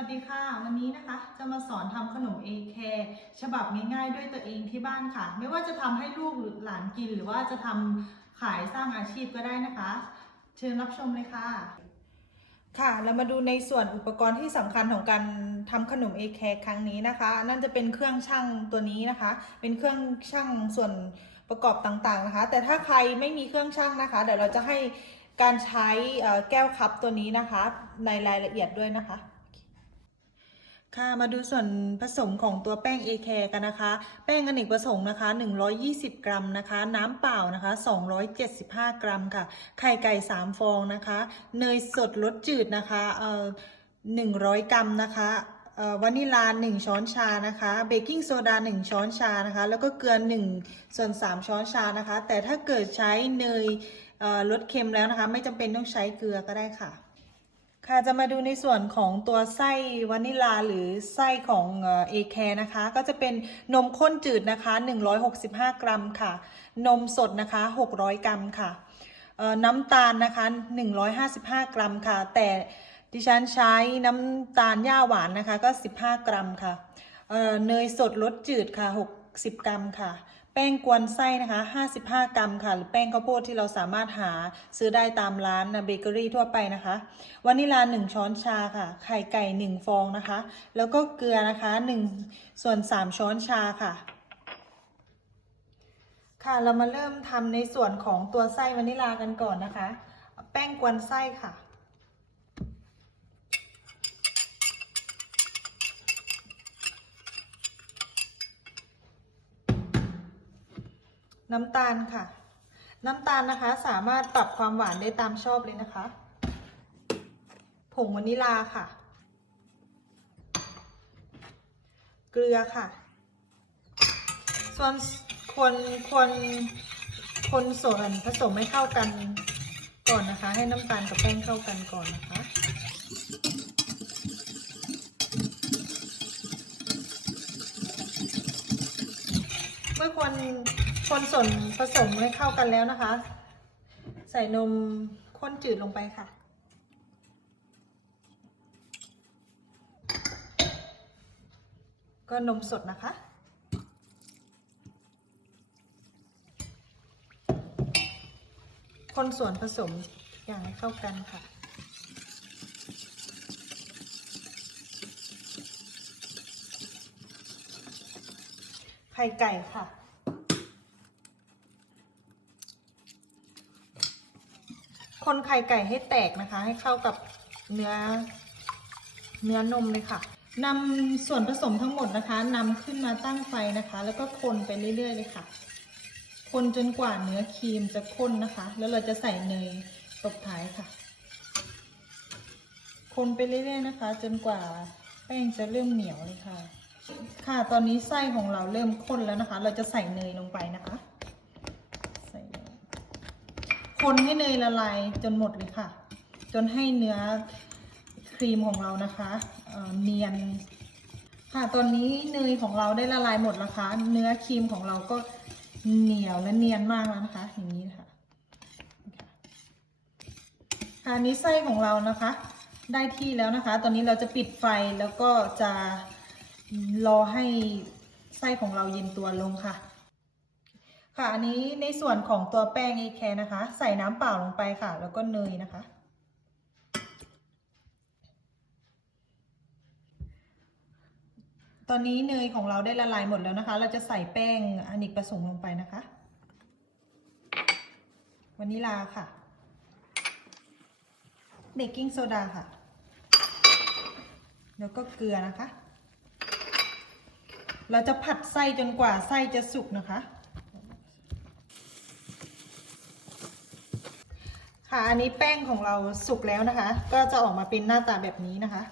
วัสดีค่ะวันนี้นะคะจะมาสอนทำขนม AK ฉบับง่ายๆด้วยตัวเองที่บ้านค่ะ ไม่ว่าจะทำให้ลูกหรือหลานกินหรือว่าจะทำขายสร้างอาชีพก็ได้นะคะ เชิญรับชมเลยค่ะค่ะเรามาดูในส่วนอุปกรณ์ที่สำคัญของการทำขนม AK ครั้งนี้นะคะนั่นจะเป็นเครื่องชั่งตัวนี้นะคะเป็นเครื่องชั่งส่วนประกอบต่างๆนะคะแต่ถ้าใครไม่มีเครื่องชั่งนะคะเดี๋ยวเราจะให้การใช้แก้วคัพตัวนี้นะคะในรายละเอียดด้วยนะคะค่ะมาดูส่วนผสมของตัวแป้ง AK กันนะคะแป้งอเนกประสงค์นะคะ120 กรัมนะคะน้ำเปล่านะคะ275 กรัมค่ะไข่ไก่3 ฟองนะคะเนยสดรสจืดนะคะ100 กรัมนะคะวานิลา1 ช้อนชานะคะเบกกิ้งโซดา1 ช้อนชานะคะแล้วก็เกลือ1/3 ช้อนชานะคะแต่ถ้าเกิดใช้เนยรสเค็มแล้วนะคะไม่จำเป็นต้องใช้เกลือก็ได้ค่ะค่ะจะมาดูในส่วนของตัวไส้วานิลาหรือไส้ของAKนะคะก็จะเป็นนมข้นจืดนะคะ165 กรัมค่ะนมสดนะคะ600 กรัมค่ะน้ำตาลนะคะ155 กรัมค่ะแต่ดิฉันใช้น้ำตาลหญ้าหวานนะคะก็15 กรัมค่ะเนยสดรสจืดค่ะ60 กรัมค่ะแป้งกวนไส้นะคะ55 กรัมค่ะหรือแป้งข้าวโพดที่เราสามารถหาซื้อได้ตามร้านเบเกอรี่ทั่วไปนะคะวานิลา1 ช้อนชาค่ะไข่ไก่1 ฟองนะคะแล้วก็เกลือนะคะ1/3 ช้อนชาค่ะค่ะเรามาเริ่มทำในส่วนของตัวไส้วานิลากันก่อนนะคะแป้งกวนไส้ค่ะน้ำตาลค่ะน้ำตาลนะคะสามารถปรับความหวานได้ตามชอบเลยนะคะผงวานิลาค่ะเกลือค่ะส่วนคนส่วนผสมให้เข้ากันก่อนนะคะให้น้ำตาลกับแป้งเข้ากันก่อนนะคะเมื่อคนส่วนผสมให้เข้ากันแล้วนะคะใส่นมข้นจืดลงไปค่ะก็นมสดนะคะคนส่วนผสมอย่างให้เข้ากันค่ะไข่ไก่ค่ะคนไข่ไก่ให้แตกนะคะให้เข้ากับเนื้อนมเลยค่ะนำส่วนผสมทั้งหมดนะคะนำขึ้นมาตั้งไฟนะคะแล้วก็คนไปเรื่อยๆเลยค่ะคนจนกว่าเนื้อครีมจะข้นนะคะแล้วเราจะใส่เนยตบท้ายค่ะคนไปเรื่อยๆนะคะจนกว่าแป้งจะเริ่มเหนียวเลยค่ะค่ะตอนนี้ไส้ของเราเริ่มข้นแล้วนะคะเราจะใส่เนยลงไปนะคะใส่เนยคนให้เนยละลายจนหมดเลยค่ะจนให้เนื้อครีมของเรานะคะเนียนค่ะตอนนี้เนยของเราได้ละลายหมดแล้วค่ะเนื้อครีมของเราก็เหนียวและเนียนมากแล้วนะคะอย่างนี้ค่ะค่ะนี้ไส้ของเรานะคะได้ที่แล้วนะคะตอนนี้เราจะปิดไฟแล้วก็จะรอให้ไส้ของเราเย็นตัวลงค่ะค่ะอันนี้ในส่วนของตัวแป้งAKนะคะใส่น้ำเปล่าลงไปค่ะแล้วก็เนยนะคะตอนนี้เนยของเราได้ละลายหมดแล้วนะคะเราจะใส่แป้งอเนกประสงค์ลงไปนะคะวานิลาค่ะเบกกิ้งโซดาค่ะแล้วก็เกลือนะคะเราจะผัดไส้จนกว่าไส้จะสุกนะคะค่ะอันนี้แป้งของเราสุกแล้วนะคะก็จะออกมาเป็นหน้าตาแบบนี้นะคะ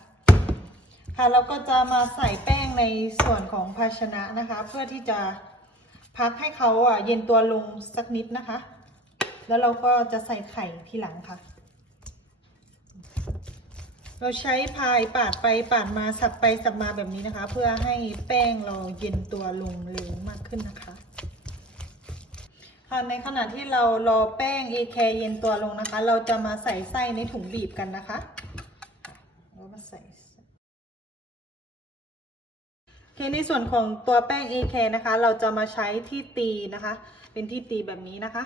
ค่ะเราก็จะมาใส่แป้งในส่วนของภาชนะนะคะเพื่อที่จะพักให้เขาเย็นตัวลงสักนิดนะคะแล้วเราก็จะใส่ไข่ทีหลังค่ะเราใช้พายปาดไปปาดมาสับไปสับมาแบบนี้นะคะเพื่อให้แป้งเราเย็นตัวลงเร็วมากขึ้นนะคะค่ะในขณะที่เรารอแป้ง AK เย็นตัวลงนะคะเราจะมาใส่ไส้ในถุงบีบกันนะคะเรามาใส่ ในส่วนของตัวแป้ง AK นะคะเราจะมาใช้ที่ตีนะคะเป็นที่ตีแบบนี้นะคะ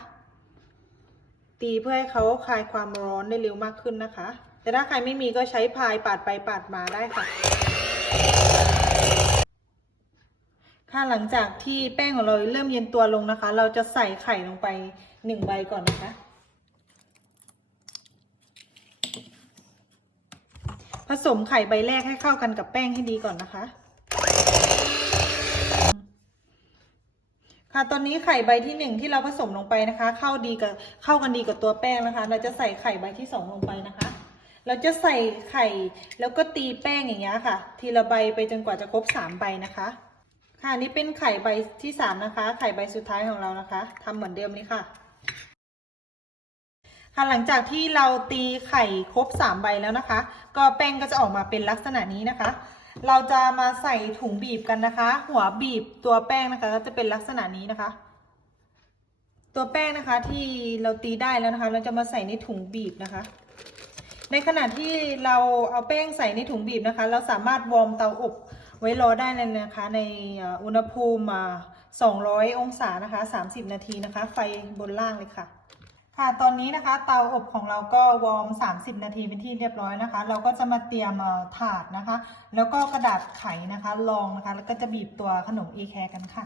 ตีเพื่อให้เขาคลายความร้อนได้เร็วมากขึ้นนะคะแต่ถ้าใครไม่มีก็ใช้พายปาดไปปาดมาได้ค่ะหลังจากที่แป้งของเราเริ่มเย็นตัวลงนะคะเราจะใส่ไข่ลงไป1 ใบก่อนนะคะผสมไข่ใบแรกให้เข้ากันกับแป้งให้ดีก่อนนะคะตอนนี้ไข่ใบที่1ที่เราผสมลงไปนะคะเข้ากันดีกับตัวแป้งนะคะเราจะใส่ไข่ใบที่2ลงไปนะคะเราจะใส่ไข่แล้วก็ตีแป้งอย่างเงี้ยค่ะทีละใบไปจนกว่าจะครบ3 ใบนะคะนี่เป็นไข่ใบที่3นะคะไข่ใบสุดท้ายของเรานะคะทำเหมือนเดิมเลยค่ะหลังจากที่เราตีไข่ครบ3 ใบแล้วนะคะก็แป้งก็จะออกมาเป็นลักษณะนี้นะคะเราจะมาใส่ถุงบีบกันนะคะหัวบีบตัวแป้งนะคะก็จะเป็นลักษณะนี้นะคะตัวแป้งนะคะที่เราตีได้แล้วนะคะเราจะมาใส่ในถุงบีบนะคะในขณะที่เราเอาแป้งใส่ในถุงบีบนะคะเราสามารถวอร์มเตาอบไว้รอได้เลยนะคะในอุณหภูมิ200 องศานะคะ30 นาทีนะคะไฟบนล่างเลยค่ะตอนนี้นะคะเตาอบของเราก็วอร์ม30 นาทีเป็นที่เรียบร้อยนะคะเราก็จะมาเตรียมถาดนะคะแล้วก็กระดาษไขนะคะรองนะคะแล้วก็จะบีบตัวขนมเอแคร์กันค่ะ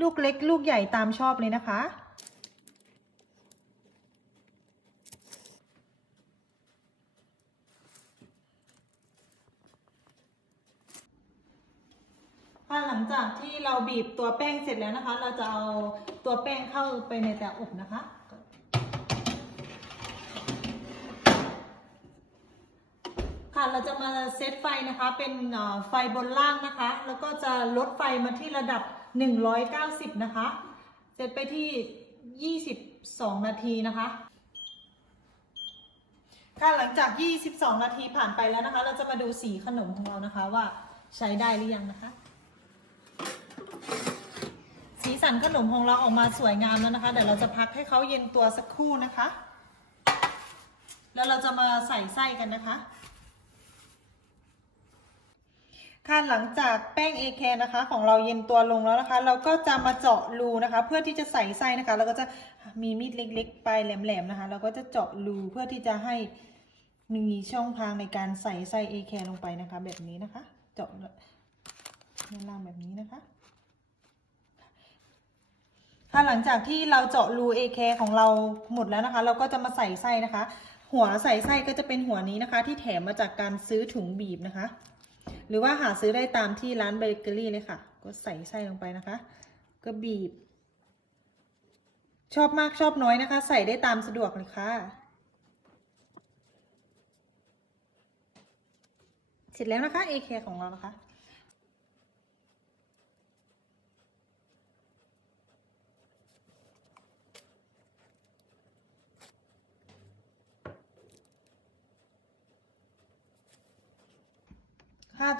ลูกเล็กลูกใหญ่ตามชอบเลยนะคะหลังจากที่เราบีบตัวแป้งเสร็จแล้วนะคะเราจะเอาตัวแป้งเข้าไปในเตาอบนะคะเราจะมาเซตไฟนะคะเป็นไฟบนล่างนะคะแล้วก็จะลดไฟมาที่ระดับ190นะคะเซตไปที่22 นาทีนะคะหลังจาก22 นาทีผ่านไปแล้วนะคะเราจะมาดูสีขนมของเรานะคะว่าใช้ได้หรือยังนะคะสีสันขนมของเราออกมาสวยงามแล้วนะคะเดี๋ยวเราจะพักให้เขาเย็นตัวสักครู่นะคะแล้วเราจะมาใส่ไส้กันนะคะหลังจากแป้งเอแคร์นะคะของเราเย็นตัวลงแล้วนะคะเราก็จะมาเจาะรูนะคะเพื่อที่จะใส่ไส้นะคะเราก็จะมีมีดเล็กๆปลายแหลมๆนะคะเราก็จะเจาะรูเพื่อที่จะให้มีช่องทางในการใส่ไส้เอแคร์ลงไปนะคะแบบนี้นะคะเจาะด้านล่างแบบนี้นะคะหลังจากที่เราเจาะรูเอแคร์ของเราหมดแล้วนะคะเราก็จะมาใส่ไส้นะคะหัวใส่ไส้ก็จะเป็นหัวนี้นะคะที่แถมมาจากการซื้อถุงบีบนะคะหรือว่าหาซื้อได้ตามที่ร้านเบเกอรี่เลยค่ะก็ใส่ไส้ลงไปนะคะก็บีบชอบมากชอบน้อยนะคะใส่ได้ตามสะดวกเลยค่ะเสร็จแล้วนะคะเอแคร์ของเรานะคะ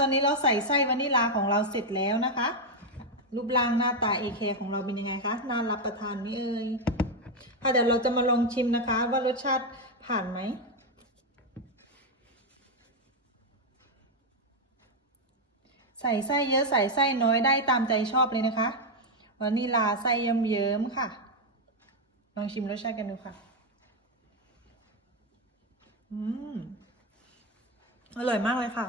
ตอนนี้เราใส่ไส้วานิลาของเราเสร็จแล้วนะคะรูปร่างหน้าตาเอแคร์ของเราเป็นยังไงคะน่ารับประทานไหมเอ่ยเดี๋ยวเราจะมาลองชิมนะคะว่ารสชาติผ่านไหมใส่ไส้เยอะใส่ไส้น้อยได้ตามใจชอบเลยนะคะวานิลาไส้เยิ้มๆค่ะลองชิมรสชาติกันดูค่ะอร่อยมากเลยค่ะ